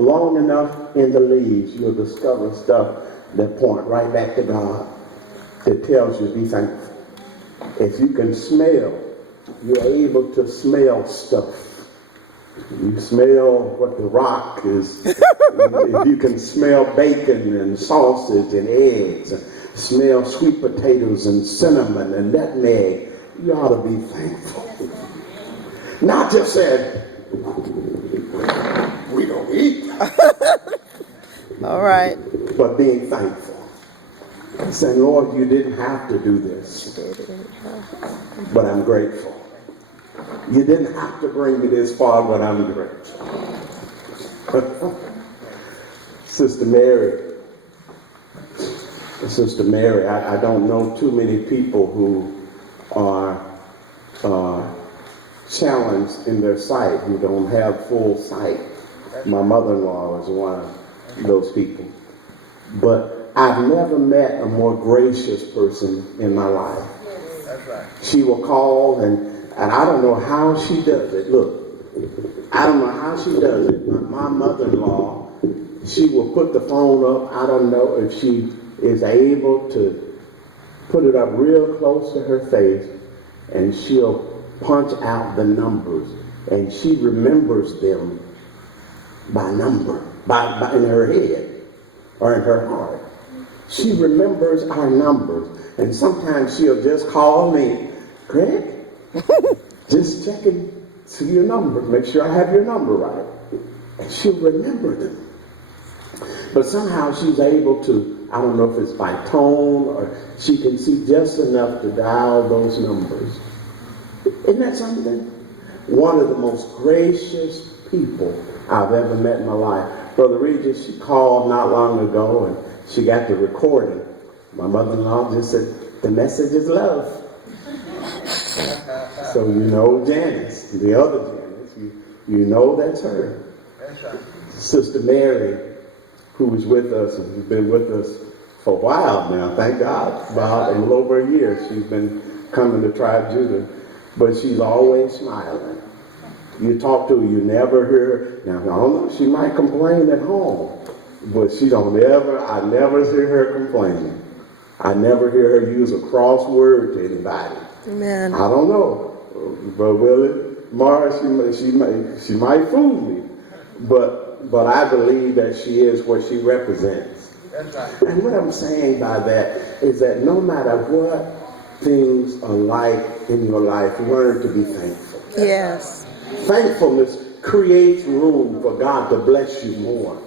long enough in the leaves, you'll discover stuff that point right back to God, that tells you be thankful. If you can smell, you're able to smell stuff. You smell what the rock is. If you can smell bacon and sausage and eggs, smell sweet potatoes and cinnamon and nutmeg, you ought to be thankful. Not just said, we don't eat. All right. But being thankful. Saying, Lord, you didn't have to do this, but I'm grateful. You didn't have to bring me this far, but I'm grateful. Sister Mary, I don't know too many people who are challenged in their sight, who don't have full sight. My mother-in-law is one of those people. But I've never met a more gracious person in my life. That's right. She will call, and I don't know how she does it. Look, I don't know how she does it. My mother-in-law, she will put the phone up. I don't know if she is able to put it up real close to her face, and she'll punch out the numbers, and she remembers them by number, by in her head or in her heart. She remembers our numbers, and sometimes she'll just call me, Greg, just checking to your number, make sure I have your number right, and she'll remember them. But somehow she's able to, I don't know if it's by tone, or she can see just enough to dial those numbers. Isn't that something? One of the most gracious people I've ever met in my life. Brother Regis, she called not long ago, and she got the recording. My mother-in-law just said, the message is love. So you know Janice, the other Janice, you know that's her. That's right. Sister Mary, who was with us and has been with us for a while now, thank God, about a little over a year. She's been coming to Tribe Judah, but she's always smiling. You talk to her, you never hear her. Now, I don't know, she might complain at home, but I never hear her complaining. I never hear her use a cross word to anybody. Amen. I don't know. But Willie, Mara, she might fool me. But I believe that she is what she represents. That's right. And what I'm saying by that is that no matter what things are like in your life, learn to be thankful. Yes. Thankfulness creates room for God to bless you more.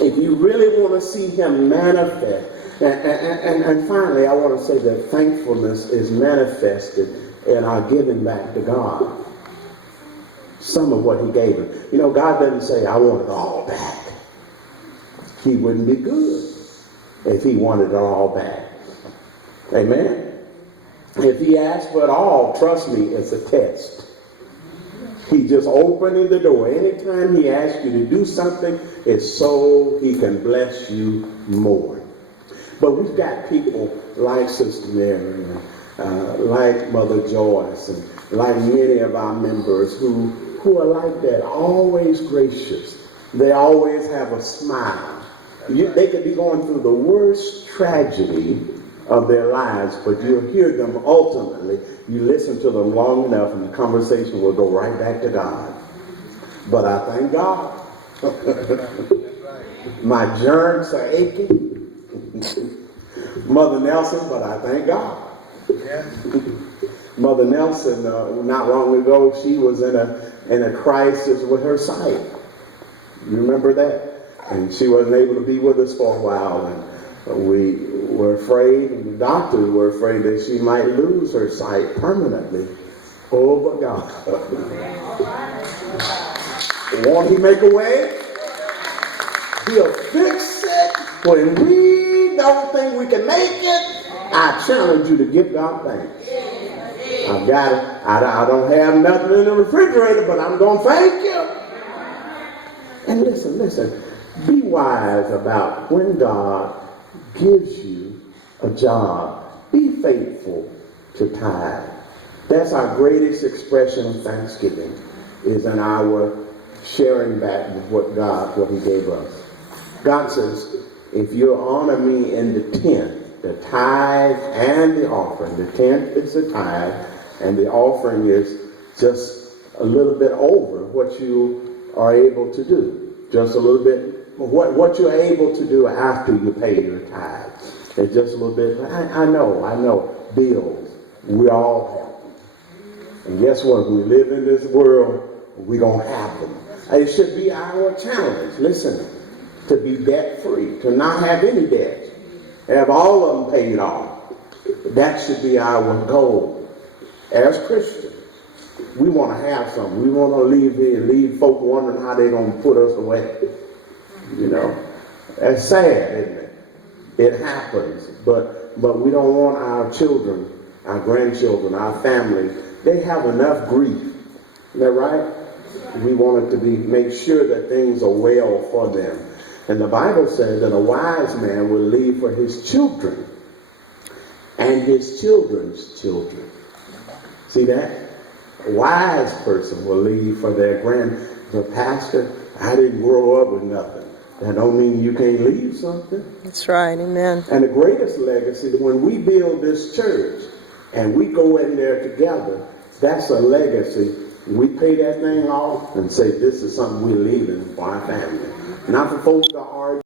If you really want to see him manifest, and finally I want to say that thankfulness is manifested in our giving back to God some of what he gave us. You know, God doesn't say, I want it all back. He wouldn't be good if he wanted it all back. Amen? If he asked for it all, trust me, it's a test. He just opening the door. Anytime he asks you to do something, it's so he can bless you more. But we've got people like Sister Mary, like Mother Joyce, and like many of our members who are like that, always gracious. They always have a smile. They could be going through the worst tragedy of their lives, but you'll hear them ultimately. You listen to them long enough and the conversation will go right back to God. But I thank God. My germs are aching. Mother Nelson, but I thank God. Mother Nelson, not long ago, she was in a crisis with her sight. You remember that? And she wasn't able to be with us for a while, and we were afraid, and the doctors were afraid that she might lose her sight permanently. Oh, but God. Won't he make a way? He'll fix it. When we don't think we can make it, I challenge you to give God thanks. I've got it. I don't have nothing in the refrigerator, but I'm going to thank you. And listen. Be wise about when God gives you a job. Be faithful to tithe. That's our greatest expression of thanksgiving, is in our sharing back with what he gave us. God says, if you honor me in the tenth, the tithe and the offering, the tenth is the tithe, and the offering is just a little bit over what you are able to do. Just a little bit, what you're able to do after you pay your tithe. It's just a little bit, I know, bills, we all have them. And guess what, we live in this world, we don't have them. It should be our challenge, listen, to be debt-free, to not have any debt, have all of them paid off. That should be our goal. As Christians, we want to have something. We want to leave here and leave folk wondering how they're going to put us away. You know, that's sad, isn't it? It happens, but we don't want our children, our grandchildren, our family, they have enough grief. Isn't that right? We want it to make sure that things are well for them. And the Bible says that a wise man will leave for his children and his children's children. See that? A wise person will leave for their the pastor, I didn't grow up with nothing. That don't mean you can't leave something. That's right, amen. And the greatest legacy, when we build this church and we go in there together, that's a legacy. We pay that thing off and say this is something we're leaving for our family. Not for folks to argue.